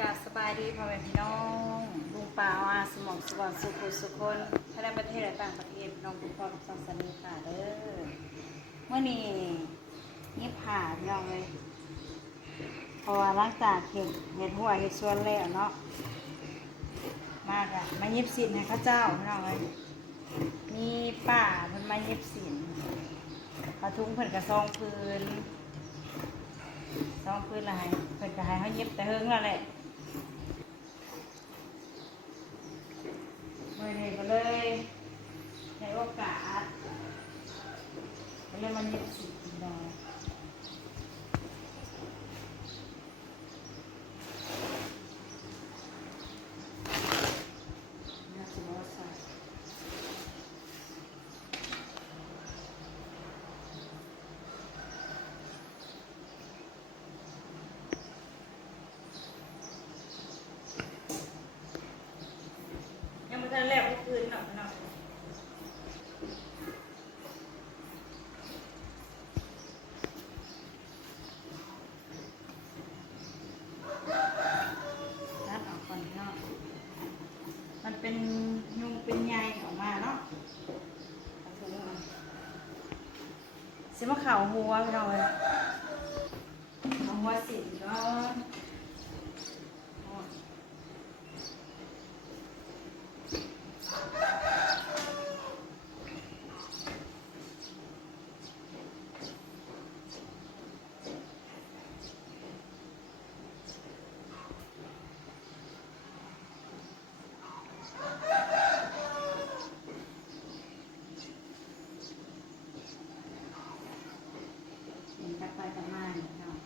กาสบายดีพ่อแม่พี่น้องลุงป่าอาสมองสวรรค์สุขสุคนถ้าได้ประเทศและต่างประเทศน้องทุกคนสังสนีค่ะเด้อเมื่อนี้นี่ผ่าพี่น้องเลยเพราะว่าหลังจากเห็ดเห็ดหัวเห็ดส่วนแล้วเนาะมากอะมาเย็บสินให้ข้าเจ้าพี่น้องเลยมีป้าเพิ่นมาเย็บสินกระทุ้งเพิ่นกระซองพื้นซองพื้นละให้เพิ่นก็ให้เขาเย็บแต่เฮิงแล้วแหละเมื่อนี้ก็เลยในโอกาสแล้วมันย็บสิดอกน่าจะบ่ใส่ ยังไม่ทันแล้วก็คืนหน่อยหน่อยรัดออกก่อนเนาะมันเป็นยุงเป็นใยออกมาเนาะเอาถุงมาสิ มาเข่าหัวพี่น้องเลยเอาหัวสิเนาะ เห็นกันไปกันมาเนี่ยเนาะ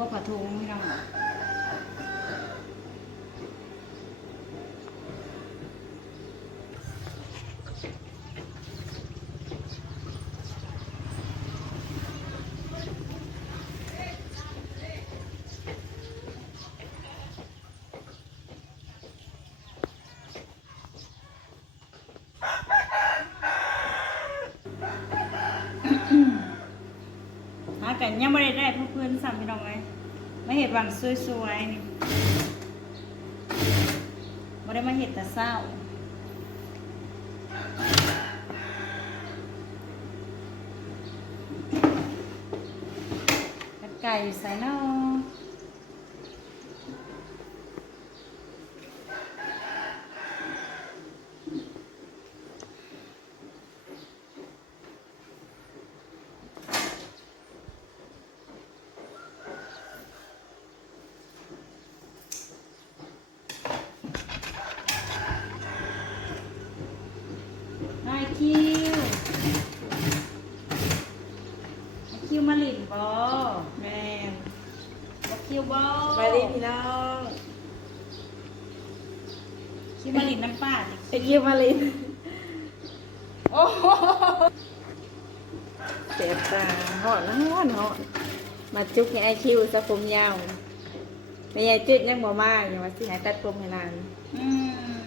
เขาว่าปลาทูไม่ต้อง แกันยังไม่ได้ได้เพื่อเพื่อนสั่งพี่น้องไงไมาเห็ดวันสวยๆนี่ไม่ได้มาเห็ดแต่เศร้าไก่ใส่เนาะนายคิวนายคิวมาหลินบอ แม่น มาคิวบอ ไปดิพี่น้อง คิวมาหลินน้ำป้าดิไอคิวมาลินโอ้โหเจ็บตาหอนหอนหอนมาจุกให้ไอคิวสะผมยาวไม่ยายจุดยังบ่มาอย่ามาสิหายตัดผมให้นานอืม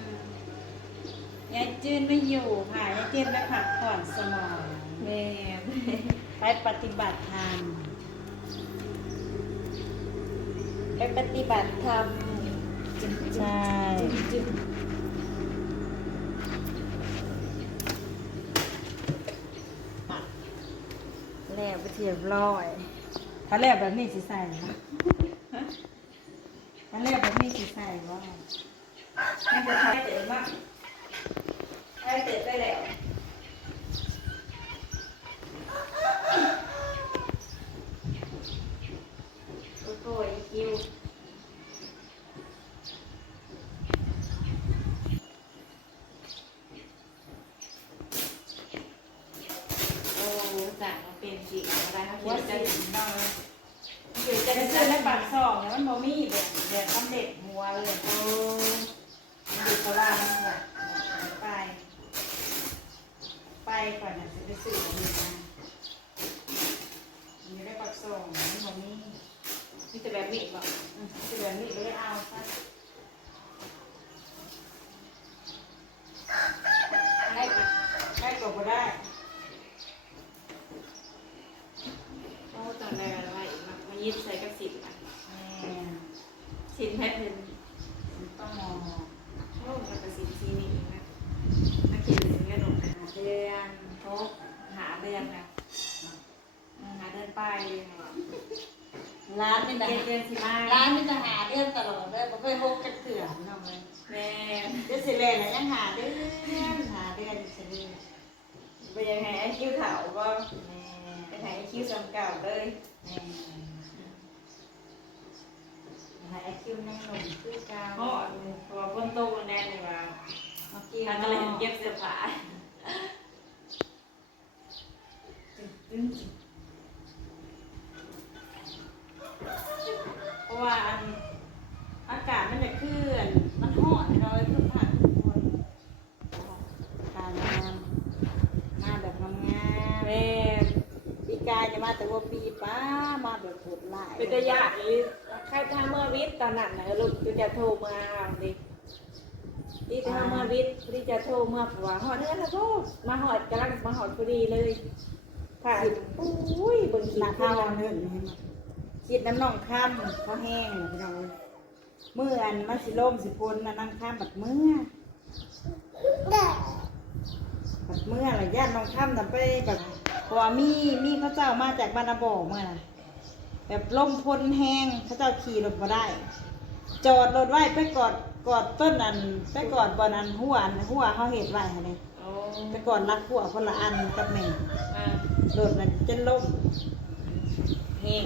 ยายจืนไม่อยู่ค่ะยายจืนไปพักผ่อนสมองแม่นไปปฏิบัติธรรมไปปฏิบัติธรรมใช่ แล้วไปเทียบร้อย ถ้าแล้วแบบนี้สิใส่นะถ้าแล้วแบบนี้สิใส่ว่าไม่จะทำเต๋อมากให้เต๋อได้แล้วโอ้โหอีคิว โอ้จากมาเป็นสีอะไรเขาคิ ว่า ด จะ จะ ถึงน้อยเดี๋ยวจะซื้อในปากซองเนี่ยมันบ่มีแบบแบบทำ เด็ดหัวเลย โอ้ มันอยู่ตลาดมันหัว โเดือนหกหาเดือนค่ะหาเดือนไปเลยค่ะร้านนี่เดืนะอนเดือนสิมาร้านนี่จะหาเดือนตลอดเลยบ่เคยพบกันเถื่อนน้องเลยแม่เดือนสิแลนยังหาเดือนหาเดือนสินี่ไปยังไงไอคิวเขาก็แม่ไปหาไอคิวสำเก่าเลยแม่หาไอคิวนั่งหนุ่มคือเกาเพราะเพราะว่าคนโตแน่เลยว่าเมื่อกี้ทางก็เลยเก็บเสื้อผ้าจึง เพราะว่าอันอากาศมันจะเคลื่อนมันห่อนเราเลยคือผ่านทุกคนการงานมาแบบงามแม่ๆปีกายจะมาแต่ว่าปีป้ามาแบบโหดร้ายเป็นระยะเลยใครทำเมื่อวิทย์ตอนนั้นนะลูกจะโทรมาดิที่ทำเมื่อวิทย์ที่จะโทรเมาผัวหอดเนื้อนะโทรมาหอดกำลังมาหอดพอดีเลย ค่ะอุ้ยบนนาข้าข้าวเนื้อเห็นไหมคิดน้ำน่องข้ามเขาแห้งเลยพี่น้องเมื่ออันมันสิล่มสิพนนะนั่งข้ามบัดเมื่อบัดเมื่ออะไรญาติน้องข้ามน่ไปแบบพราะว่ามีมีพระเจ้ามาจากบรรณบอกเมื่อน่ะแบบล่มพ้นแห้งพระเจ้าขี่รถมาได้ จอดรถไว้ไปกอดกอดต้นอันไปกอดบอนอันหัวอันหัวเขาเห็ดไว้ค่ะนี่โอ้ไปกอดรักหัวคนละอันกับแม่ รถมันจะล่มเฮง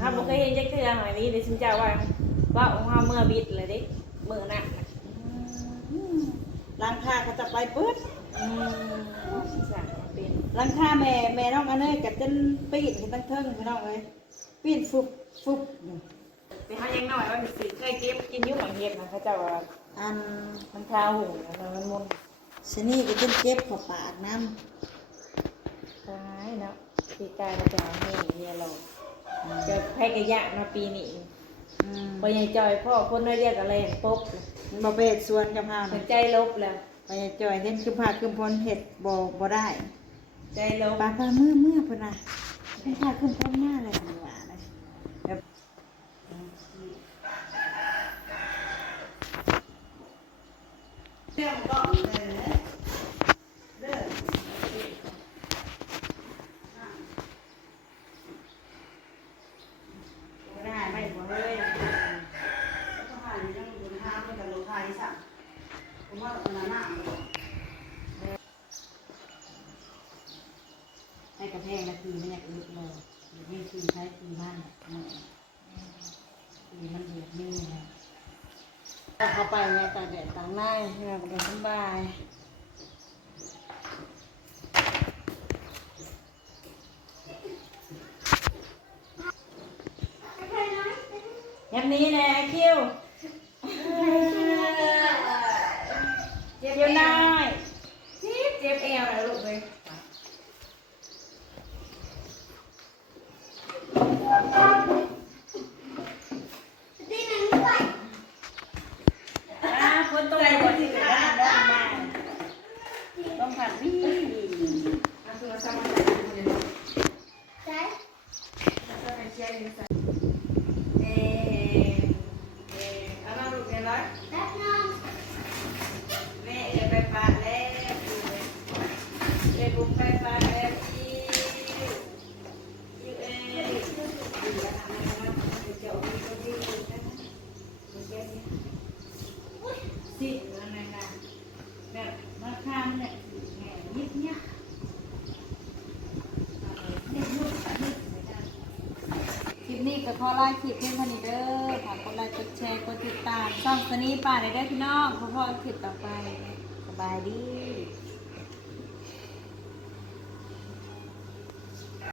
ถ้าบุเคยเห็นจักเทือหอยนี้เดี๋ยวฉันจะว่าว่าองค์เฮาเมื่อวิทย์เลยดิเมื่อน่ะหลังคาเขาจะไปเปิดอืมสั่งเป็นหลังคาแม่แม่น้องอันเนยกับจนปีนขึ้นตั้งเทิงพี่น้องเลยปีนฟุบฟุบอยู่แต่ถ้ายังน้อยว่าสิเคยเก็บกินยุ่งหอยเห็ดนะเขาจะว่าอันมันพาหูนะมันมุนชะนี่ก็จนเก็บเขอปากน้ตายเนาะ ปีกายมาจะให้เนี่ยเราจะให้กระยะมาปีนี้ำอืมพอยังจอยพ่อคนน้อยเรียกอะไรปุ๊บมันบ่ไปเห็ดสวนกับเฮาหัวนะใจลบแล้วไปจอยเห็นคือผ้าคือพลเห็ดบ่บ่ได้ ใจลบปลาปลามือมือพุ่นน่ะเป็นผ้าคือพลหน้าเลยหวานเลยแบบเรื่องก็เลยเด้อ ไม่ได้ไม่บ่เลยก็หาอยู่ยังอยู่ในห้างไม่กับโลคาที่สั่งผมว่าอันนั้นน่ะให้ กระแพงนาทีไม่อยากอึดเลยนี่คือใช้ทีบ้านทีมันเดือดนี่เลยเข้าไปเนี่ยตาแดดตากหน้าให้เราเป็นสบายยับนี้น่คิวเจ็บน้อยเจ็บเจ็บเอวนะลูกเลย อ่า คนต้องไปวันที่ร้านร้มาต้องผัดวิ่งเอานวิ่งเลยลูกแล้วก็ไปเชี ก็ขอไลค์คลิปเพียงเท่านี้เด้อฝากกดไลค์กดแชร์กดติดตามช่องสนีป่าในเด้อพี่น้องพอพอคลิปต่อไปสบายดี